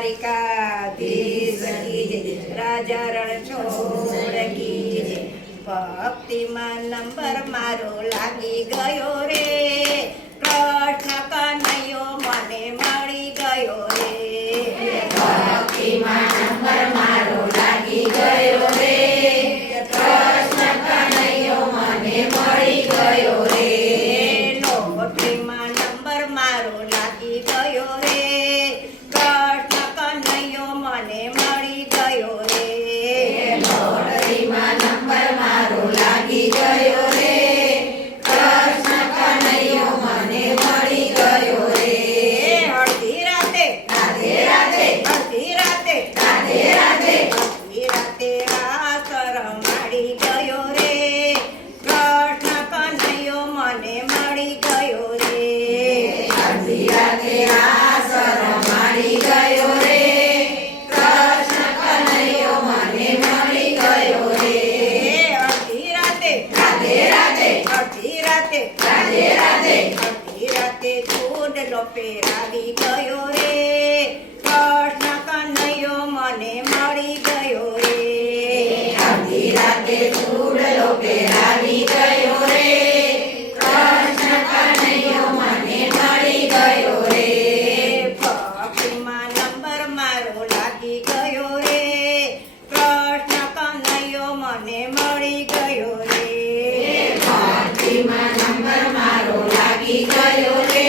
દ્વારિકાધીશ કી જય, રાજા રણછોડ કી જય. ભક્તિમાં નંબર મારો લાગી ગયો રે, કૃષ્ણ કનૈયો મને મળી ગયો રે. ભક્તિમાં નંબર મારો લાગી ગયો રે, કૃષ્ણ કનૈયો મને મળી ગયો રે. લોટરીમાં નંબર મારો લાગી ગયો રે, કૃષ્ણ કનૈયો મને મળી ગયો રે. લોટરીમાં નંબર મારો લાગી ગયો રે, કૃષ્ણ કનૈયો મને મળી ગયો રે. અડધી રાતે રાધે રાધે, અડધી રાતે રાધે રાધે, અડધી રાતે આસર માડી ગયો રે, કૃષ્ણ કનૈયો મને મળી ગયો રે. અડધી રાતે આસર માડી ગયો રે, કૃષ્ણ કનૈયો મને મળી ગયો રે. અડધી રાતે રાધે રાધે, અડધી રાતે રાધે રાધે, અડધી રાતે ચૂડલો પહેરાવી ગયો રે, કૃષ્ણ કનૈયો મને મળી ગયો રે. અડધી રાતે ચૂડલો પહેરાવી ગયો રે, કૃષ્ણ કનૈયો મને મળી ગયો રે. ભક્તિમાં નંબર મારો લાગી ગયો રે, કૃષ્ણ કનૈયો મને મળી ગયો રે. ભક્તિમાં નંબર મારો લાગી ગયો રે,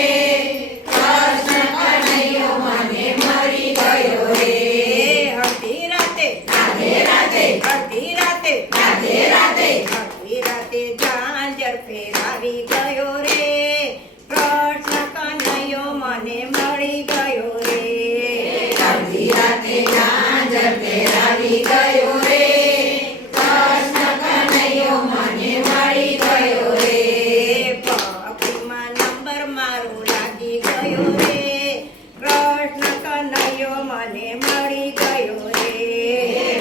કૃષ્ણ કનૈયો મને મળી ગયો રે. અડધી રાતે રાધે રાધે, અડધી રાતે રાધે રાધે, અડધી રાતે ઝાંઝર ફેરાવી ગયો રે, કૃષ્ણ કનૈયો મને મળી ગયો રે. અડધી રાતે ઝાંઝર પહેરાવી ગયો રે, કૃષ્ણ કનૈયો મને મળી ગયો રે. ભક્તિમાં નંબર મારો લાગી ગયો રે, કૃષ્ણ કનૈયો મને મળી ગયો રે.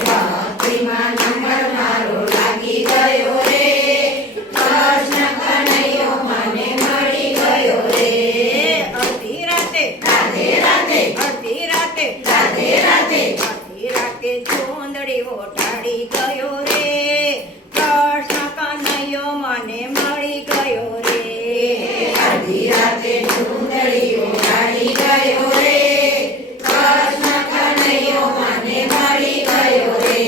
ભક્તિમાં નંબર મારો લાગી ગયો રે, કૃષ્ણ કનૈયો મને મળી ગયો રે. અડધી રાતે રાધે રાધે, અડધી રાતે રાધે રાધે, અડધી રાતે ચૂંદડી ઓઢાડી ગયો રે, કૃષ્ણ કનૈયો મને મળી ગયો રે. અડધી રાતે ચૂંદડી ઓઢાડી ગયો રે, કૃષ્ણ કનૈયો મને મળી ગયો રે.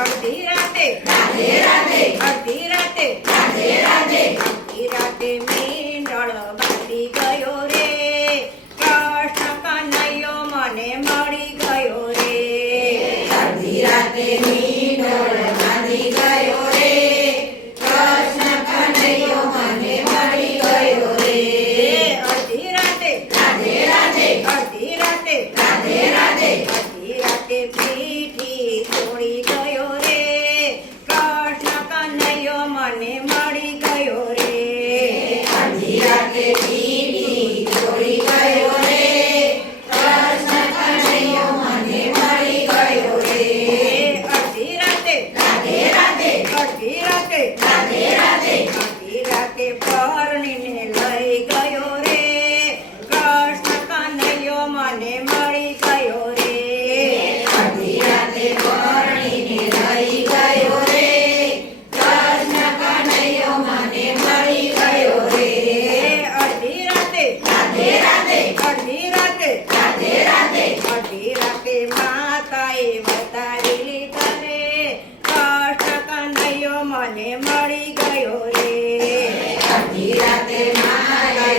અડધી રાતે રાધે રાધે, અડધી રાતે રાધે રાધે, અડધી રાતે મીંડળ બાંધી ગયો રે, કૃષ્ણ કનૈયો મને મળી ગયો રે. અડધી રાતે મીંડોળ બાંધી ગયો રે, કૃષ્ણ કનૈયો મને મળી ગયો રે. અડધી રાતે રાધે રાધે, અડધી રાતે રાધે રાધે, અડધી રાતે પીઠી તોડી ગયો રે, કૃષ્ણ કનૈયો મને મળી ગયો રે. અડધી રાતે પીઠી તોડી ગયો રે, કૃષ્ણ કનૈયો મને મળી ગયો રે. અડધી રાતે રાધે રાધે, અડધી રાતે રાધે રાધે, અડધી રાતે પરણીને લઈ ગયો રે, કૃષ્ણ કનૈયો મને મળી ગયો રે. અડધી રાતે પરણીને લઈ ગયો રે, કૃષ્ણ કનૈયો મને મળી ગયો રે. અડધી રાતે રાધે રાધે, અડધી રાતે રાધે રાધે, અડધી રાતે માતાએ વતાવી લીધા રે, કૃષ્ણ કનૈયો મને મળી ગયો રે. અડધી રાતે મારે